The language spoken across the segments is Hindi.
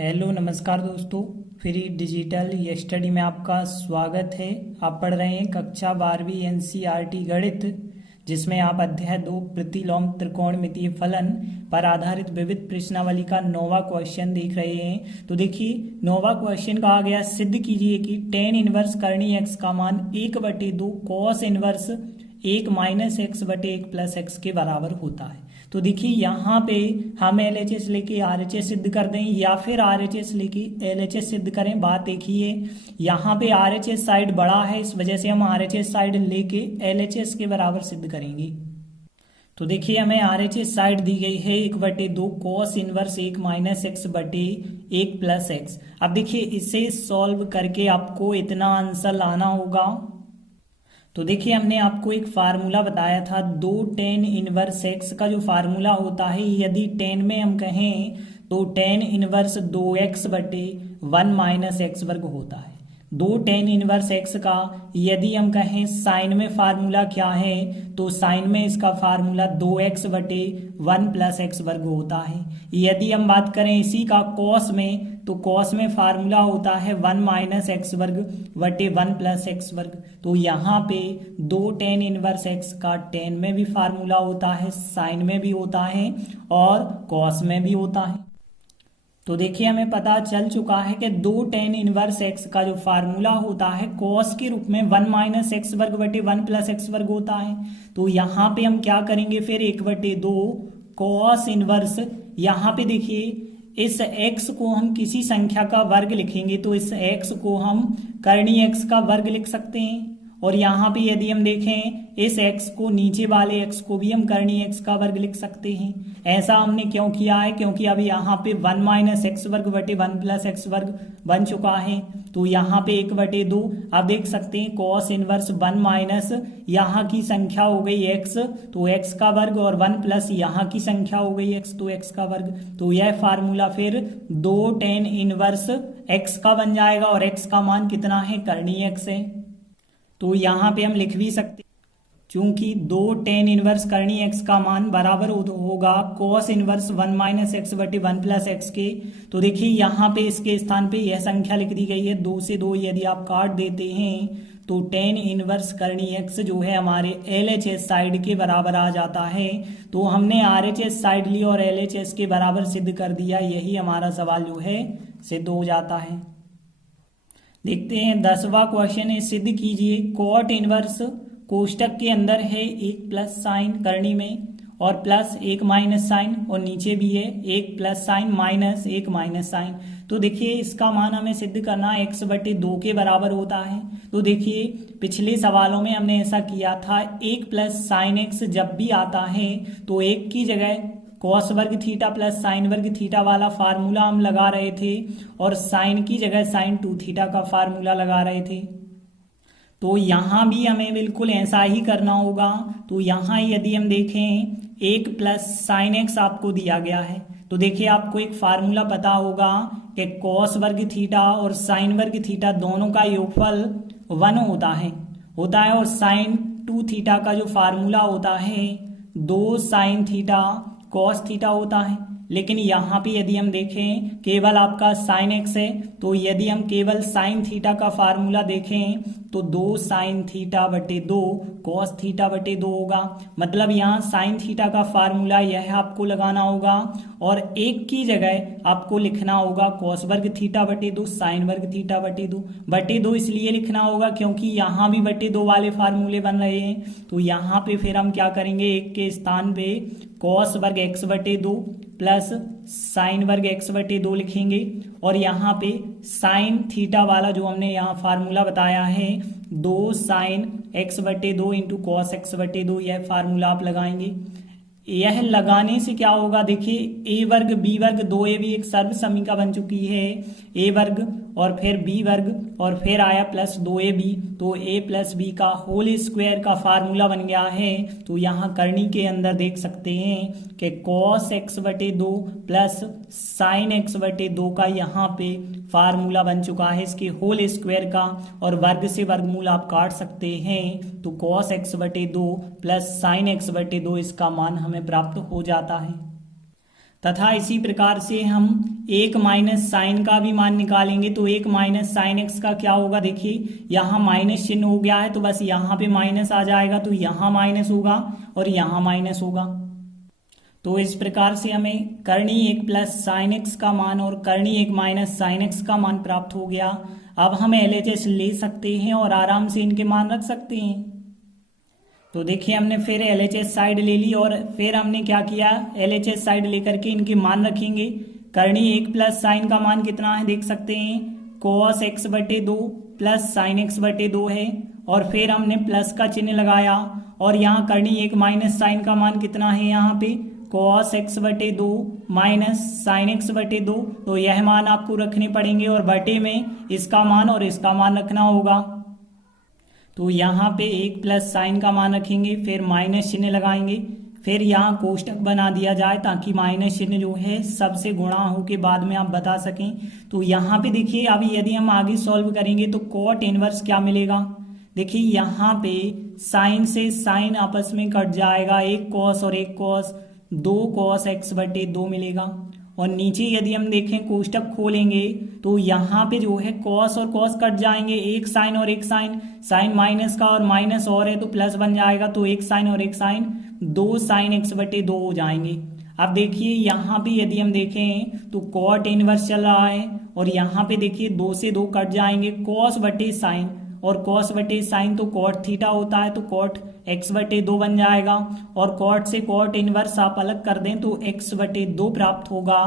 हेलो नमस्कार दोस्तों। फ्री डिजिटल स्टडी में आपका स्वागत है। आप पढ़ रहे हैं कक्षा 12वीं एनसीईआरटी गणित, जिसमें आप अध्याय 2 प्रतिलोम त्रिकोणमितीय फलन पर आधारित विविध प्रश्नावली का 9वां क्वेश्चन देख रहे हैं। तो देखिए 9वां क्वेश्चन कहा गया, सिद्ध कीजिए कि tan इनवर्स करनी x का मान 1/2 cos इनवर्स 1 माइनस एक्स बटे 1 प्लस एक्स के बराबर होता है। तो देखिए यहाँ पे हम LHS लेके RHS सिद्ध कर दें या फिर RHS लेके LHS सिद्ध करें। बात देखिए यहाँ पे RHS साइड बड़ा है, इस वजह से हम RHS साइड लेके LHS के बराबर सिद्ध करेंगे। तो देखिए हमें RHS साइड दी गई है 1/2 cos इनवर्स 1 माइनस एक्स बटे 1 प्लस एक्स। अब देखिए इसे सॉल्व करके आपको इतना आंसर लाना होगा। तो देखिए हमने आपको एक फार्मूला बताया था, 2 tan इनवर्स एक्स का जो फार्मूला होता है, यदि tan में हम कहें तो tan इनवर्स 2x बटे 1 माइनस एक्स वर्ग होता है। 2 tan इनवर्स एक्स का यदि हम कहें साइन में फार्मूला क्या है, तो साइन में इसका फार्मूला 2x बटे 1 प्लस एक्स वर्ग होता है। यदि हम बात करें इसी का कॉस में, तो कॉस में फार्मूला होता है 1 माइनस एक्स वर्ग बटे 1 प्लस एक्स वर्ग। तो यहाँ पे 2 tan इनवर्स एक्स का tan में भी फार्मूला होता है, साइन में भी होता है और कॉस में भी होता है। तो देखिए हमें पता चल चुका है कि 2 tan इनवर्स एक्स का जो फार्मूला होता है कॉस के रूप में 1 माइनस एक्स वर्ग बटे 1 प्लस एक्स वर्ग होता है। तो यहाँ पे हम क्या करेंगे, फिर 1/2 cos इनवर्स, यहाँ पे देखिए इस x को हम किसी संख्या का वर्ग लिखेंगे तो इस x को हम कर्णी x का वर्ग लिख सकते हैं। और यहाँ पे यदि हम देखें इस x को, नीचे वाले x को भी हम कर्णी x का वर्ग लिख सकते हैं। ऐसा हमने क्यों किया है, क्योंकि अभी यहाँ पे 1 माइनस एक्स वर्ग बटे 1 प्लस एक्स वर्ग बन चुका है। तो यहाँ पे 1/2 आप देख सकते हैं cos इनवर्स 1 माइनस यहाँ की संख्या हो गई x, तो x का वर्ग, और 1 प्लस यहाँ की संख्या हो गई x, तो x का वर्ग। तो यह फार्मूला फिर 2 tan इनवर्स x का बन जाएगा और x का मान कितना है, कर्णी x है। तो यहाँ पे हम लिख भी सकते, चूंकि 2 tan इनवर्स कर्णी x का मान बराबर होगा cos इनवर्स 1 माइनस एक्स बटे 1 प्लस एक्स के। तो देखिए यहाँ पे इसके स्थान पे यह संख्या लिख दी गई है, 2 से 2 यदि आप काट देते हैं तो tan इनवर्स कर्णी x जो है हमारे LHS साइड के बराबर आ जाता है। तो हमने RHS साइड ली और LHS के बराबर सिद्ध कर दिया, यही हमारा सवाल जो है सिद्ध हो जाता है। देखते हैं 10वां क्वेश्चन है, सिद्ध कीजिए cot इनवर्स कोष्टक के अंदर है 1 प्लस साइन करनी में और प्लस 1 माइनस साइन, और नीचे भी है 1 plus sign minus 1 minus sign. तो देखिए इसका मान हमें सिद्ध करना x/2 के बराबर होता है। तो देखिए पिछले सवालों में हमने ऐसा किया था, 1 प्लस साइन एक्स जब भी आता है तो 1 की जगह कॉस वर्ग थीटा प्लस साइन वर्ग थीटा वाला फार्मूला हम लगा रहे थे और साइन की जगह साइन 2 थीटा का फार्मूला लगा रहे थे। तो यहाँ भी हमें बिल्कुल ऐसा ही करना होगा। तो यहाँ यदि हम देखें 1 प्लस साइन एक्स आपको दिया गया है, तो देखिए आपको एक फार्मूला पता होगा कि कॉस वर्ग थीटा और साइन वर्ग थीटा दोनों का योगफल 1 होता है और साइन 2 थीटा का जो फार्मूला होता है 2 साइन थीटा कॉस थीटा होता है। लेकिन यहाँ पे यदि हम देखें केवल आपका साइन एक्स है, तो यदि हम केवल साइन थीटा का फार्मूला देखें तो 2 साइन थीटा बटे 2 कॉस थीटा बटे 2 होगा। मतलब यहाँ साइन थीटा का फार्मूला यह आपको लगाना होगा और 1 की जगह आपको लिखना होगा कॉस वर्ग थीटा बटे 2 साइन वर्ग थीटा बटे 2। बटे 2 इसलिए लिखना होगा क्योंकि यहाँ भी बटे 2 वाले फार्मूले बन रहे हैं। तो यहाँ पे फिर हम क्या करेंगे, 1 के स्थान पे कॉस वर्ग एक्स बटे 2 प्लस साइन वर्ग एक्स बटे 2 लिखेंगे और यहाँ पे साइन थीटा वाला जो हमने यहाँ फार्मूला बताया है 2 साइन एक्स बटे 2 इंटू कॉस एक्स बटे 2, यह फार्मूला आप लगाएंगे। यह लगाने से क्या होगा, देखिए a वर्ग b वर्ग 2ab एक सर्व समीकरण बन चुकी है, a वर्ग और फिर b वर्ग और फिर आया प्लस 2ab, तो a प्लस b का होल स्क्वायर का फार्मूला बन गया है। तो यहाँ करनी के अंदर देख सकते हैं कि cos x बटे 2 प्लस साइन x बटे 2 का यहाँ पे फार्मूला बन चुका है इसके होल स्क्वायर का, और वर्ग से वर्गमूल आप काट सकते हैं। तो cos x बटे 2 प्लस साइन x बटे 2 इसका मान हमें प्राप्त हो जाता है। तथा इसी प्रकार से हम 1 माइनस साइन का भी मान निकालेंगे। तो 1 माइनस साइन एक्स का क्या होगा, देखिए यहाँ माइनस चिन्ह हो गया है तो बस यहाँ पे माइनस आ जाएगा, तो यहाँ माइनस होगा और यहाँ माइनस होगा। तो इस प्रकार से हमें करनी 1 प्लस साइन एक्स का मान और करनी 1 माइनस साइन एक्स का मान प्राप्त हो गया। अब हम LHS ले सकते हैं और आराम से इनके मान रख सकते हैं। तो देखिए हमने फिर LHS साइड ले ली और फिर हमने क्या किया, LHS साइड लेकर के इनके मान रखेंगे। करनी 1 प्लस साइन का मान कितना है देख सकते हैं, cos x बटे 2 प्लस साइन x बटे 2 है और फिर हमने प्लस का चिन्ह लगाया और यहाँ करनी 1 माइनस साइन का मान कितना है, यहाँ पे cos x बटे 2 माइनस साइन x बटे 2। तो यह मान आपको रखने पड़ेंगे और बटे में इसका मान और इसका मान रखना होगा। तो यहाँ पे 1 प्लस साइन का मान रखेंगे, फिर माइनस चिन्ह लगाएंगे, फिर यहाँ कोष्टक बना दिया जाए ताकि माइनस चिन्ह जो है सबसे गुणा हो के बाद में आप बता सकें। तो यहाँ पे देखिए अभी यदि हम आगे सॉल्व करेंगे तो कॉट इनवर्स क्या मिलेगा, देखिए यहाँ पे साइन से साइन आपस में कट जाएगा, एक कॉस और एक कॉस, 2 cos x बटे 2 मिलेगा। और नीचे यदि हम देखें कोष्टक खोलेंगे तो यहाँ पे जो है कॉस और कॉस कट जाएंगे, एक साइन और एक साइन, साइन माइनस का और माइनस और है तो प्लस बन जाएगा, तो एक साइन और एक साइन, 2 साइन x बटे 2 हो जाएंगे। अब देखिए यहाँ पे यदि हम देखें तो कॉट इनवर्स चल रहा है और यहाँ पे देखिए 2 से 2 कट जाएंगे, कॉस बटे साइन और कॉस बटे साइन तो कॉट थीटा होता है तो कॉट x बटे 2 बन जाएगा और कॉट से कॉट इनवर्स आप अलग कर दें तो x बटे 2 प्राप्त होगा।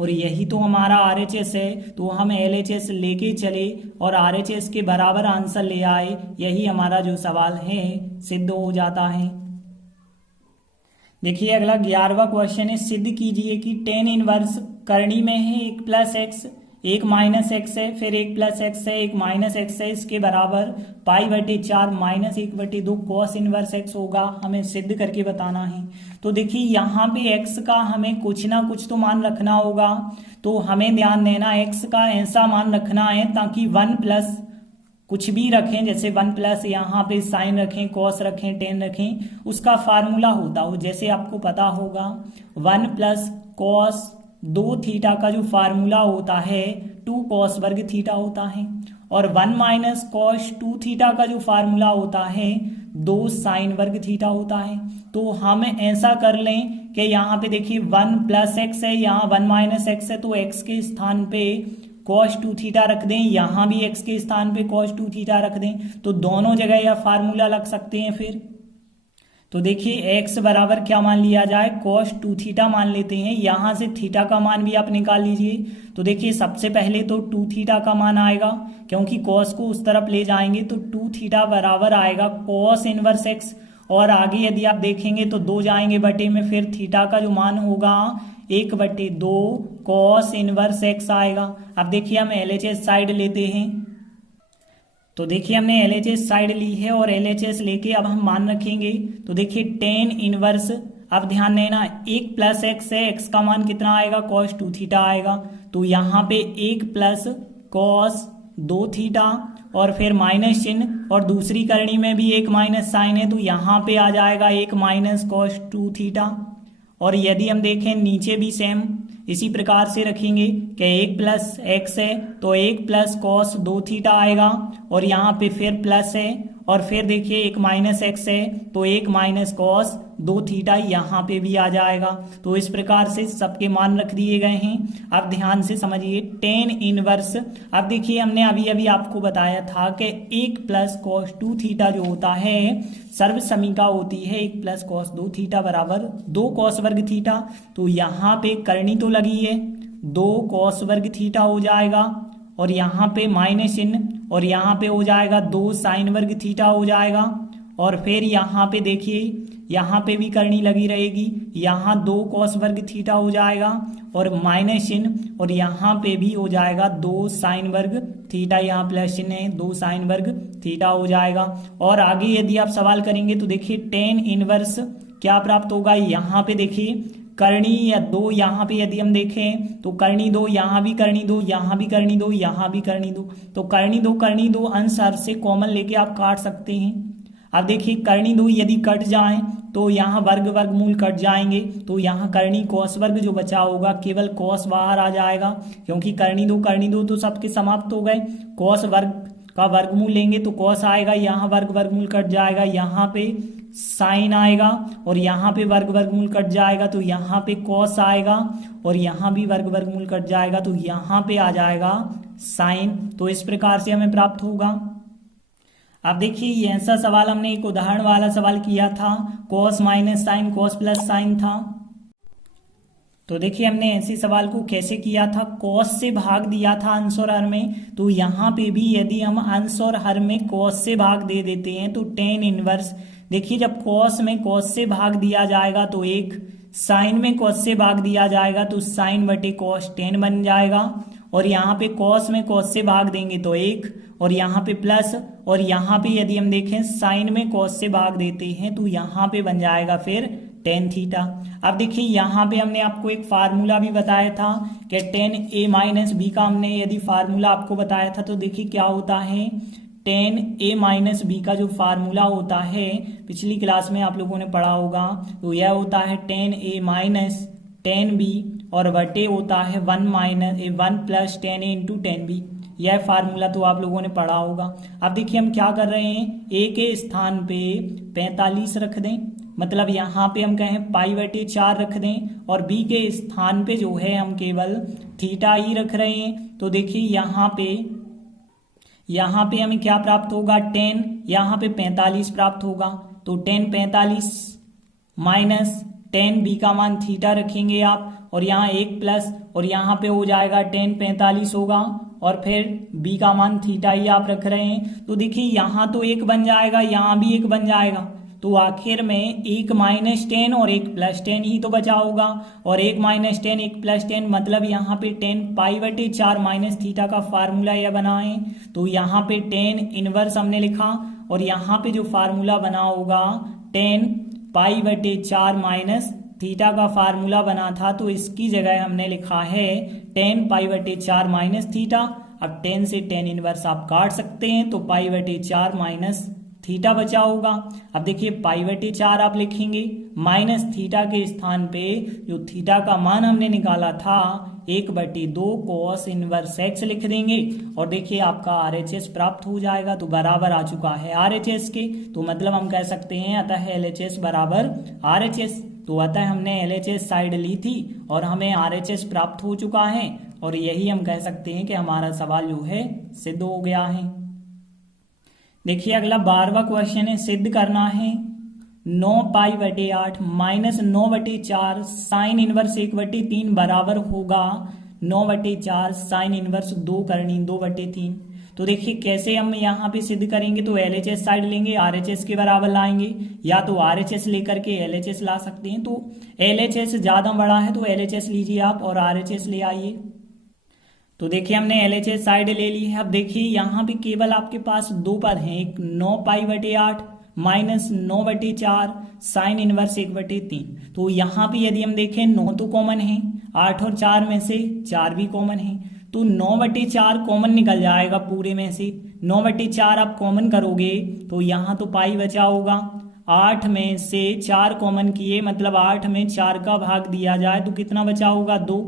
और यही तो हमारा RHS है, तो हम LHS लेके चले और RHS के बराबर आंसर ले आए, यही हमारा जो सवाल है सिद्ध हो जाता है। देखिए अगला 11वां क्वेश्चन है, सिद्ध कीजिए कि टेन इनवर्स करनी में है 1 प्लस एक्स, 1 माइनस एक्स है, फिर 1 प्लस एक्स है, 1 माइनस एक्स है, इसके बराबर पाई बटे 4 माइनस 1 बटे 2 कॉस इनवर्स एक्स होगा, हमें सिद्ध करके बताना है। तो देखिए यहाँ पे एक्स का हमें कुछ ना कुछ तो मान रखना होगा, तो हमें ध्यान देना एक्स का ऐसा मान रखना है ताकि 1 प्लस कुछ भी रखें, जैसे 1 प्लस यहाँ पे साइन रखें, कॉस रखें, टेन रखें, उसका फार्मूला होता हो, जैसे आपको पता होगा 1 प्लस कॉस 2 थीटा का जो फार्मूला होता है 2 कॉस वर्ग थीटा होता है, और 1 माइनस कॉस 2 थीटा का जो फार्मूला होता है 2 साइन वर्ग थीटा होता है। तो हम ऐसा कर लें कि यहाँ पे देखिए 1 प्लस एक्स है, यहाँ 1 माइनस एक्स है, तो एक्स के स्थान पे cos 2 थीटा रख दें, यहाँ भी x के स्थान पे cos 2 थीटा रख दें, तो दोनों जगह यह फार्मूला लग सकते हैं। फिर तो देखिए x बराबर क्या मान लिया जाए, cos 2 थीटा मान लेते हैं, यहाँ से थीटा का मान भी आप निकाल लीजिए। तो देखिए सबसे पहले तो 2 थीटा का मान आएगा, क्योंकि cos को उस तरफ ले जाएंगे तो 2 थीटा बराबर आएगा cos इनवर्स x, और आगे यदि आप देखेंगे तो 2 जाएंगे बटे में, फिर थीटा का जो मान होगा 1 बटे 2 कॉस इनवर्स एक्स आएगा। अब देखिए हम LHS साइड लेते हैं, तो देखिए हमने LHS साइड ली है और LHS लेके अब हम मान रखेंगे। तो देखिए टेन इनवर्स, अब ध्यान देना 1 प्लस एक्स है, एक्स का मान कितना आएगा cos 2 थीटा आएगा, तो यहाँ पे 1 प्लस cos 2 थीटा और फिर माइनस चिन्ह, और दूसरी करनी में भी 1 माइनस साइन है तो यहाँ पे आ जाएगा 1 माइनस cos 2 थीटा। और यदि हम देखें नीचे भी सेम इसी प्रकार से रखेंगे कि 1 प्लस एक्स है तो 1 प्लस कॉस 2 थीटा आएगा, और यहाँ पे फिर प्लस है, और फिर देखिए 1 माइनस एक्स है तो 1 माइनस कॉस 2 थीटा यहाँ पे भी आ जाएगा। तो इस प्रकार से सबके मान रख दिए गए हैं। अब ध्यान से समझिए टेन इनवर्स, अब देखिए हमने अभी अभी आपको बताया था कि 1 प्लस कॉस 2 थीटा जो होता है सर्व समीका होती है 1 प्लस कॉस 2 थीटा बराबर 2 कॉस वर्ग थीटा। तो यहाँ पे करनी तो लगी है 2 कॉस वर्ग थीटा हो जाएगा, और यहाँ पे माइनस चिन्ह, और यहाँ पे हो जाएगा 2 साइन वर्ग थीटा हो जाएगा, और फिर यहाँ पे देखिए यहाँ पे भी करनी लगी रहेगी, यहाँ 2 कॉस वर्ग थीटा हो जाएगा और माइनस चिन्ह, और यहाँ पे भी हो जाएगा 2 साइन वर्ग थीटा, यहाँ प्लस चिन्ह है 2 साइन वर्ग थीटा हो जाएगा। और आगे यदि आप सवाल करेंगे तो देखिए टेन इनवर्स क्या प्राप्त होगा, यहाँ पे देखिए करनी या 2, यहाँ पे यदि हम देखें तो करनी 2, यहाँ भी करनी 2, यहाँ भी करनी 2, यहाँ भी करनी 2, तो करनी 2 अंश हर से कॉमन लेके आप काट सकते हैं। अब देखिए करनी 2 यदि कट जाए तो यहाँ वर्ग वर्गमूल कट जाएंगे, तो यहाँ करनी कॉस वर्ग जो बचा होगा केवल कॉस बाहर आ जाएगा, क्योंकि करनी दो तो सबके समाप्त हो गए। कॉस वर्ग का वर्गमूल लेंगे तो कॉस आएगा, यहाँ वर्ग वर्गमूल कट जाएगा, यहाँ पे साइन आएगा, और यहाँ पे वर्ग वर्गमूल कट जाएगा तो यहाँ पे कॉस आएगा, और यहाँ भी वर्ग वर्गमूल कट जाएगा तो यहाँ पे आ जाएगा साइन। तो इस प्रकार से हमें प्राप्त होगा। अब देखिए ये ऐसा सवाल हमने एक उदाहरण वाला सवाल किया था, cos minus sine cos plus sign था। तो देखिए हमने ऐसे सवाल को कैसे किया था, कॉस से भाग दिया था अंश और हर में, तो यहाँ पे भी यदि हम अंश और हर में कॉस से भाग दे देते हैं तो टेन इनवर्स, देखिए जब कॉस में कॉस से भाग दिया जाएगा तो एक, साइन में कॉस से भाग दिया जाएगा तो साइन बटे कॉस टेन बन जाएगा, और यहाँ पे कॉस में कॉस से भाग देंगे तो एक, और यहाँ पे प्लस, और यहाँ पे यदि हम देखें साइन में कॉस से भाग देते हैं तो यहाँ पे बन जाएगा फिर टेन थीटा। अब देखिए यहाँ पे हमने आपको एक फार्मूला भी बताया था कि टेन ए माइनस बी का हमने यदि फार्मूला आपको बताया था, तो देखिए क्या होता है, टेन ए माइनस बी का जो फार्मूला होता है पिछली क्लास में आप लोगों ने पढ़ा होगा, तो यह होता है टेन ए माइनस टेन बी, और बटे होता है वन प्लस टेन ए इंटू टेन बी। यह फार्मूला तो आप लोगों ने पढ़ा होगा। अब देखिए हम क्या कर रहे हैं, ए के स्थान पे 45 रख दें, मतलब यहाँ पे हम कहें पाई बटे 4 रख दें, और बी के स्थान पे जो है हम केवल थीटा ही रख रहे हैं। तो देखिए यहाँ पे हमें क्या प्राप्त होगा, 10, यहाँ पे 45 प्राप्त होगा, तो 10 45 माइनस 10 बी का मान थीटा रखेंगे आप, और यहाँ एक प्लस, और यहाँ पे हो जाएगा 10 45 होगा, और फिर बी का मान थीटा ही आप रख रहे हैं। तो देखिए यहाँ तो एक बन जाएगा, यहाँ भी एक बन जाएगा, तो आखिर में एक माइनस 10 और एक प्लस 10 ही तो बचा होगा, और एक माइनस 10 एक प्लस 10 मतलब यहाँ पे 10 पाई बटे 4 माइनस थीटा का फार्मूला यह बना है। तो यहाँ पे 10 इनवर्स हमने लिखा, और यहाँ पे जो फार्मूला बना होगा 10 पाई बटे 4 माइनस थीटा का फार्मूला बना था, तो इसकी जगह हमने लिखा है 10 पाई बटे 4 माइनस थीटा। अब 10 से 10 इनवर्स आप काट सकते हैं, तो पाई बटे 4 माइनस थीटा बचा होगा। अब देखिए पाई बटे 4 आप लिखेंगे, माइनस थीटा के स्थान पे जो थीटा का मान हमने निकाला था 1/2 कॉस इनवर्स एक्स लिख देंगे, और देखिए आपका RHS प्राप्त हो जाएगा। तो बराबर आ चुका है RHS के, तो मतलब हम कह सकते हैं अतः LHS बराबर RHS। तो अतः हमने LHS साइड ली थी और हमें RHS प्राप्त हो चुका है, और यही हम कह सकते हैं कि हमारा सवाल जो है सिद्ध हो गया है। देखिए अगला 12वां क्वेश्चन है, सिद्ध करना है 9 पाई बटे 8 माइनस 9 बटे 4 साइन इनवर्स 1/3 बराबर होगा 9 बटे 4 साइन इनवर्स 2 करनी 2/3। तो देखिए कैसे हम यहाँ पे सिद्ध करेंगे, तो LHS साइड लेंगे, RHS के बराबर लाएंगे, या तो RHS लेकर के LHS ला सकते हैं। तो LHS ज्यादा बड़ा है तो LHS लीजिए आप और RHS ले आइए। तो देखिए हमने LHS साइड ले ली है। अब देखिए यहाँ पे केवल आपके पास दो पद हैं, एक 9 पाई बटे 8 माइनस 9 बटे 4 साइन इनवर्स 1/3। तो यहाँ पे यदि हम देखें 9 तो कॉमन है, 8 और 4 में से 4 भी कॉमन है, तो 9/4 कॉमन निकल जाएगा पूरे में से। 9/4 आप कॉमन करोगे तो यहाँ तो पाई बचा होगा, 8 में से 4 कॉमन किए मतलब 8 में 4 का भाग दिया जाए तो कितना बचा होगा 2।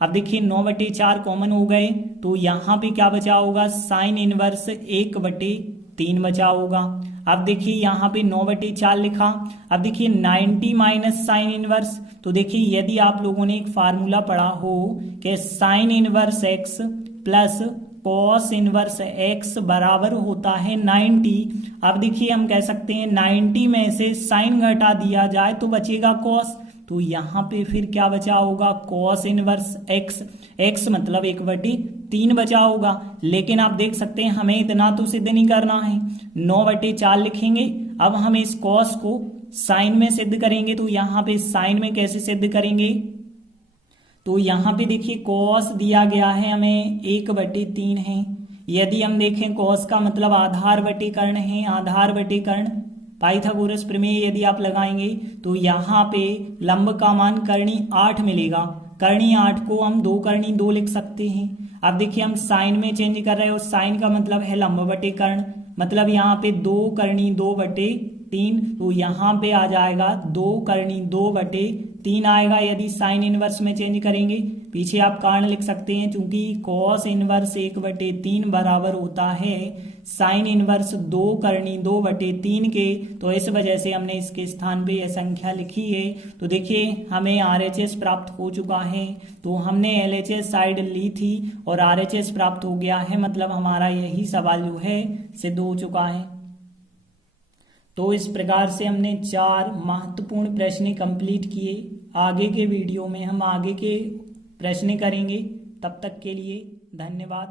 अब देखिए 9/4 कॉमन हो गए तो यहाँ पे क्या बचा होगा, साइन इनवर्स 1/3 बचा होगा। अब देखिए यहाँ पे 9/4 लिखा। अब देखिए 90 माइनस साइन इनवर्स, तो देखिए यदि आप लोगों ने एक फार्मूला पढ़ा हो कि sine inverse x plus cos inverse x बराबर होता है 90। अब देखिए हम कह सकते हैं 90 में से साइन घटा दिया जाए तो बचेगा कॉस, तो यहाँ पे फिर क्या बचा होगा, कॉस इनवर्स एक्स, एक्स मतलब 1/3 बचा होगा। लेकिन आप देख सकते हैं हमें इतना तो सिद्ध नहीं करना है, 9/4 लिखेंगे। अब हम इस कॉस को साइन में सिद्ध करेंगे, तो यहाँ पे साइन में कैसे सिद्ध करेंगे, तो यहाँ पे देखिए कॉस दिया गया है हमें 1/3 है। यदि हम देखें कॉस का मतलब आधार बटे कर्ण है, आधार बटे कर्ण, पाइथागोरस प्रमेय यदि आप लगाएंगे तो यहाँ पे लंब का मान कर्णी 8 मिलेगा। कर्णी 8 को हम 2 कर्णी 2 लिख सकते हैं। अब देखिए हम साइन में चेंज कर रहे हैं और साइन का मतलब है लंब बटे कर्ण, मतलब यहाँ पे 2 कर्णी 2/3 3, तो यहाँ पे आ जाएगा 2/2/3 आएगा यदि साइन इनवर्स में चेंज करेंगे। पीछे आप कारण लिख सकते हैं, चूंकि कॉस इनवर्स 1/3 बराबर होता है साइन इनवर्स 2/2/3 के, तो इस वजह से हमने इसके स्थान पे यह संख्या लिखी है। तो देखिए हमें RHS प्राप्त हो चुका है, तो हमने LHS साइड ली थी और RHS प्राप्त हो गया है, मतलब हमारा यही सवाल जो है सिद्ध हो चुका है। तो इस प्रकार से हमने 4 महत्वपूर्ण प्रश्न कंप्लीट किए। आगे के वीडियो में हम आगे के प्रश्न करेंगे। तब तक के लिए धन्यवाद।